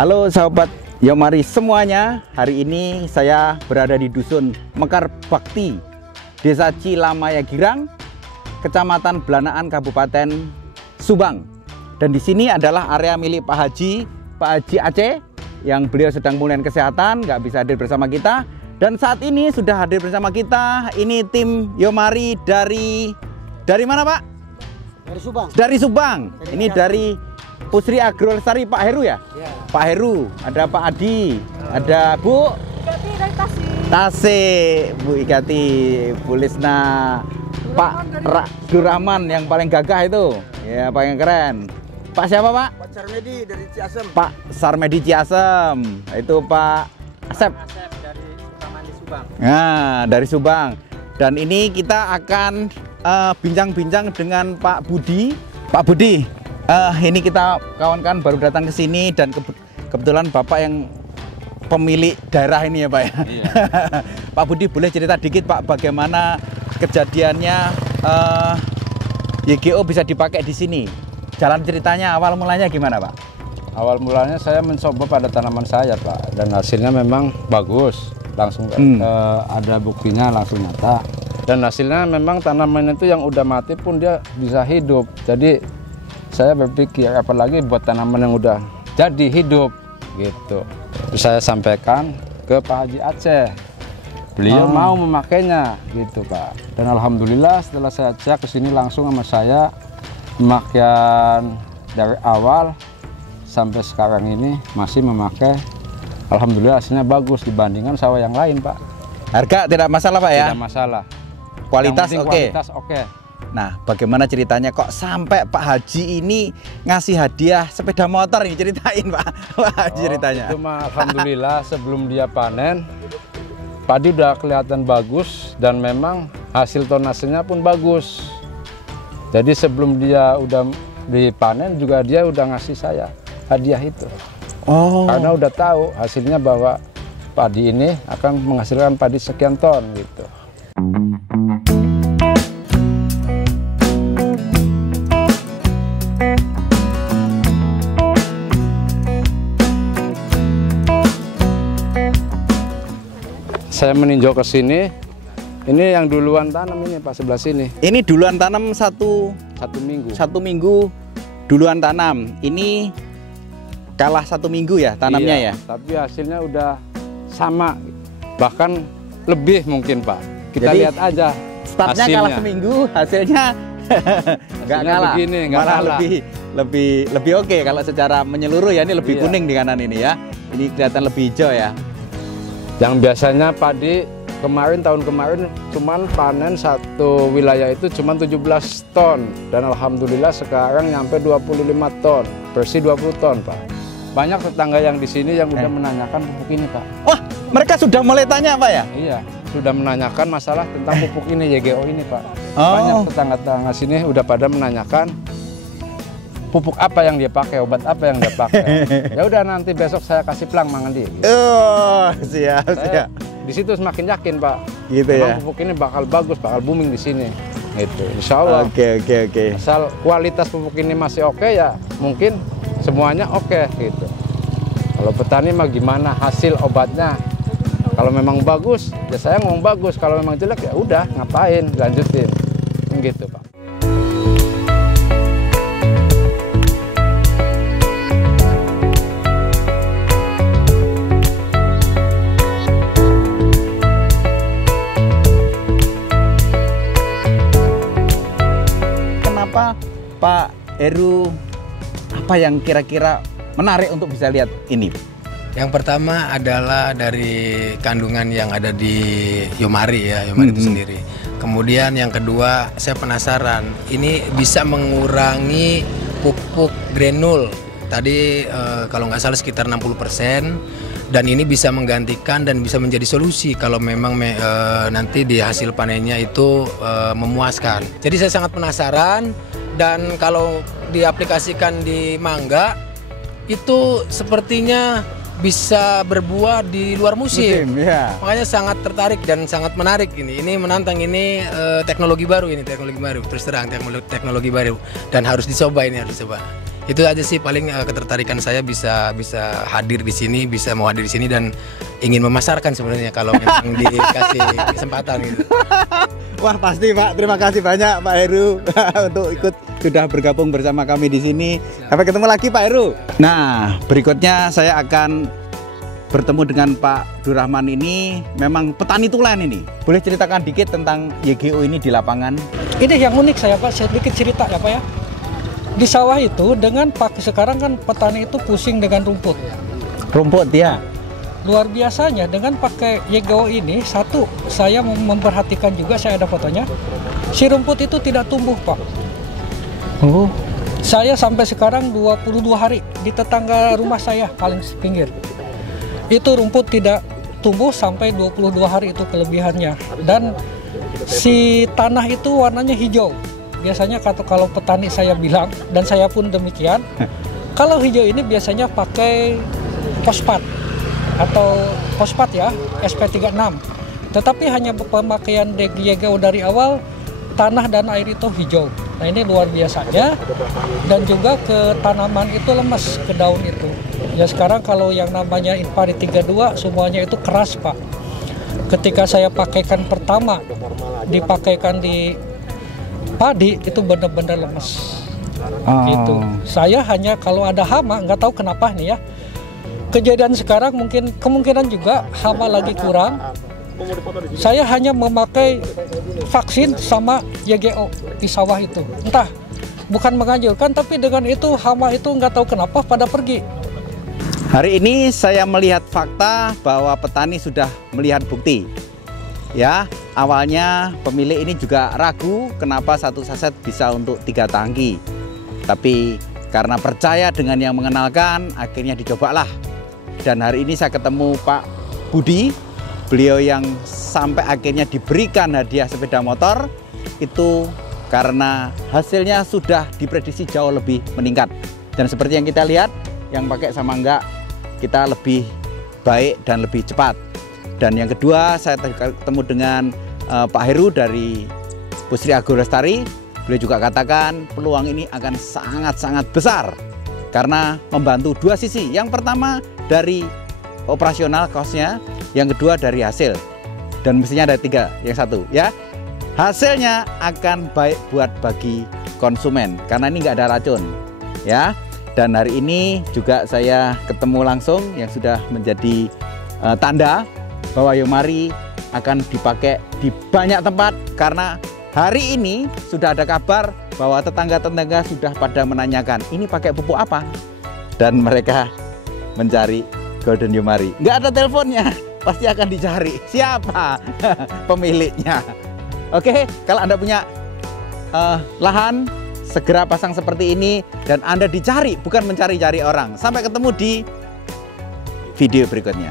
Halo sahabat Yomari semuanya, hari ini saya berada di Dusun Mekar Bakti, Desa Cilamaya Girang, Kecamatan Blanaan, Kabupaten Subang. Dan di sini adalah area milik Pak Haji Aceh, yang beliau sedang pemulihan kesehatan, nggak bisa hadir bersama kita. Dan saat ini sudah hadir bersama kita, ini tim Yomari dari mana Pak? Dari Subang. Dari Subang. Ini dari Pusri Agro Lestari Pak Heru ya? Ya. Pak Heru, ada Pak Adi, ada Bu Ikati dari Tasik, Bu Ikati, Bu Lisna, Pak Durrahman yang paling gagah itu, ya paling keren. Pak siapa Pak? Pak Sarmedi dari Ciasem. Pak Sarmedi Ciasem, itu Pak Asep. Asep dari Sukamandi Subang. Nah, dari Subang. Dan ini kita akan bincang-bincang dengan Pak Budi. Pak Budi, ini kita kawan-kawan baru datang ke sini dan kebetulan Bapak yang pemilik daerah ini ya Pak ya. Iya. Pak Budi boleh cerita dikit Pak bagaimana kejadiannya YGO bisa dipakai di sini? Jalan ceritanya awal mulanya gimana Pak? Awal mulanya saya mencoba pada tanaman saya Pak, dan hasilnya memang bagus, langsung ada buktinya langsung nyata. Dan hasilnya memang tanaman itu yang udah mati pun dia bisa hidup. Jadi saya berpikir apalagi buat tanaman yang udah jadi hidup gitu. Terus saya sampaikan ke Pak Haji Aceh, beliau mau memakainya gitu Pak. Dan alhamdulillah setelah saya cek ke sini langsung sama saya, pemakaian dari awal sampai sekarang ini masih memakai. Alhamdulillah hasilnya bagus dibandingkan sawah yang lain Pak. Harga tidak masalah Pak ya? Tidak masalah. Kualitas oke. Kualitas oke. Nah, bagaimana ceritanya kok sampai Pak Haji ini ngasih hadiah sepeda motor ini, ceritain Pak. Pak Haji ceritanya. Itu mah alhamdulillah sebelum dia panen padi udah kelihatan bagus dan memang hasil tonasenya pun bagus. Jadi sebelum dia udah dipanen juga dia udah ngasih saya hadiah itu. Oh. Karena udah tahu hasilnya bahwa padi ini akan menghasilkan padi sekian ton gitu. Saya meninjau ke sini, ini yang duluan tanam ini Pak, sebelah sini. Ini duluan tanam satu minggu. Duluan tanam. Ini kalah 1 minggu ya tanamnya Iya, ya. Tapi hasilnya udah sama, bahkan lebih mungkin Pak. Kita Jadi, lihat aja. Startnya hasilnya. kalah seminggu, hasilnya nggak kalah. Begini, nggak malah kalah. lebih oke kalau secara menyeluruh ya, ini lebih Iya. kuning di kanan ini ya. Ini kelihatan lebih hijau ya. Yang biasanya padi tahun kemarin cuman panen satu wilayah itu cuman 17 ton, dan alhamdulillah sekarang nyampe 25 ton, bersih 20 ton Pak. Banyak tetangga yang di sini yang udah menanyakan pupuk ini Pak. Wah, mereka sudah mulai tanya Pak ya? Iya, sudah menanyakan masalah tentang pupuk ini, YGO ini Pak. Oh. Banyak tetangga-tetangga sini udah pada menanyakan pupuk apa yang dia pakai, obat apa yang dia pakai. Ya udah nanti besok saya kasih pelang Mang Andi. Gitu. Siap. Di situ semakin yakin Pak. Gitu memang ya. pupuk ini bakal bagus, bakal booming di sini. Gitu. Insya Allah. Oke. Asal kualitas pupuk ini masih oke ya, mungkin semuanya oke gitu. Kalau petani mah gimana hasil obatnya? Kalau memang bagus, ya saya ngomong bagus. Kalau memang jelek ya udah ngapain, lanjutin. Gitu Pak. Kenapa Pak Heru, apa yang kira-kira menarik untuk bisa lihat ini? Yang pertama adalah dari kandungan yang ada di Yomari ya, Yomari itu sendiri. Kemudian yang kedua, saya penasaran, ini bisa mengurangi pupuk granul. Tadi kalau nggak salah sekitar 60%, dan ini bisa menggantikan dan bisa menjadi solusi kalau memang nanti di hasil panennya itu memuaskan. Jadi saya sangat penasaran, dan kalau diaplikasikan di mangga itu sepertinya bisa berbuah di luar musim. Ya. Makanya sangat tertarik dan sangat menarik ini. Ini menantang, ini teknologi baru, terus terang teknologi baru, dan harus dicoba, ini harus dicoba. Itu aja sih paling ketertarikan saya bisa hadir di sini, mau hadir di sini dan ingin memasarkan sebenarnya kalau memang dikasih kesempatan gitu. Wah pasti Pak, terima kasih banyak Pak Heru untuk ikut sudah bergabung bersama kami di sini. Sampai ketemu lagi Pak Heru. Nah berikutnya saya akan bertemu dengan Pak Durrahman ini, memang petani tulen ini. Boleh ceritakan dikit tentang YGO ini di lapangan? Ini yang unik saya Pak, sedikit cerita ya Pak ya. Di sawah itu dengan pakai sekarang kan petani itu pusing dengan rumput. Rumput ya. Luar biasanya dengan pakai YGO ini, satu saya memperhatikan juga, saya ada fotonya. Si rumput itu tidak tumbuh Pak. Oh. Saya sampai sekarang 22 hari di tetangga rumah saya paling pinggir. Itu rumput tidak tumbuh sampai 22 hari itu kelebihannya. Dan si tanah itu warnanya hijau. Biasanya kalau petani saya bilang, dan saya pun demikian, kalau hijau ini biasanya pakai fosfat atau fosfat ya, SP36. Tetapi hanya pemakaian YGO dari awal, tanah dan air itu hijau. Nah ini luar biasanya. Dan juga ke tanaman itu lemes, ke daun itu. Ya sekarang kalau yang namanya Inpari 32 semuanya itu keras Pak. Ketika saya pakaikan pertama, dipakaikan di padi itu benar-benar lemes. Gitu. Saya hanya kalau ada hama, nggak tahu kenapa nih ya. Kejadian sekarang mungkin kemungkinan juga hama lagi kurang. Saya hanya memakai vaksin sama YGO di sawah itu. Entah, bukan menganjurkan, tapi dengan itu hama itu nggak tahu kenapa pada pergi. Hari ini saya melihat fakta bahwa petani sudah melihat bukti. Ya, awalnya pemilik ini juga ragu kenapa satu saset bisa untuk 3 tangki. Tapi karena percaya dengan yang mengenalkan, akhirnya dicobalah. Dan hari ini saya ketemu Pak Budi, beliau yang sampai akhirnya diberikan hadiah sepeda motor, itu karena hasilnya sudah diprediksi jauh lebih meningkat. Dan seperti yang kita lihat, yang pakai sama enggak, kita lebih baik dan lebih cepat. Dan yang kedua, saya ketemu dengan Pak Heru dari Pusri Agrolestari. Beliau juga katakan peluang ini akan sangat-sangat besar karena membantu dua sisi. Yang pertama dari operasional cost-nya, yang kedua dari hasil. Dan mestinya ada 3, yang satu ya. Hasilnya akan baik buat bagi konsumen karena ini nggak ada racun ya. Dan hari ini juga saya ketemu langsung yang sudah menjadi tanda bahwa Yomari akan dipakai di banyak tempat karena hari ini sudah ada kabar bahwa tetangga-tetangga sudah pada menanyakan ini pakai pupuk apa, dan mereka mencari Golden Yomari. Nggak ada teleponnya, pasti akan dicari siapa pemiliknya. Oke, kalau Anda punya lahan, segera pasang seperti ini dan Anda dicari, bukan mencari-cari orang. Sampai ketemu di video berikutnya.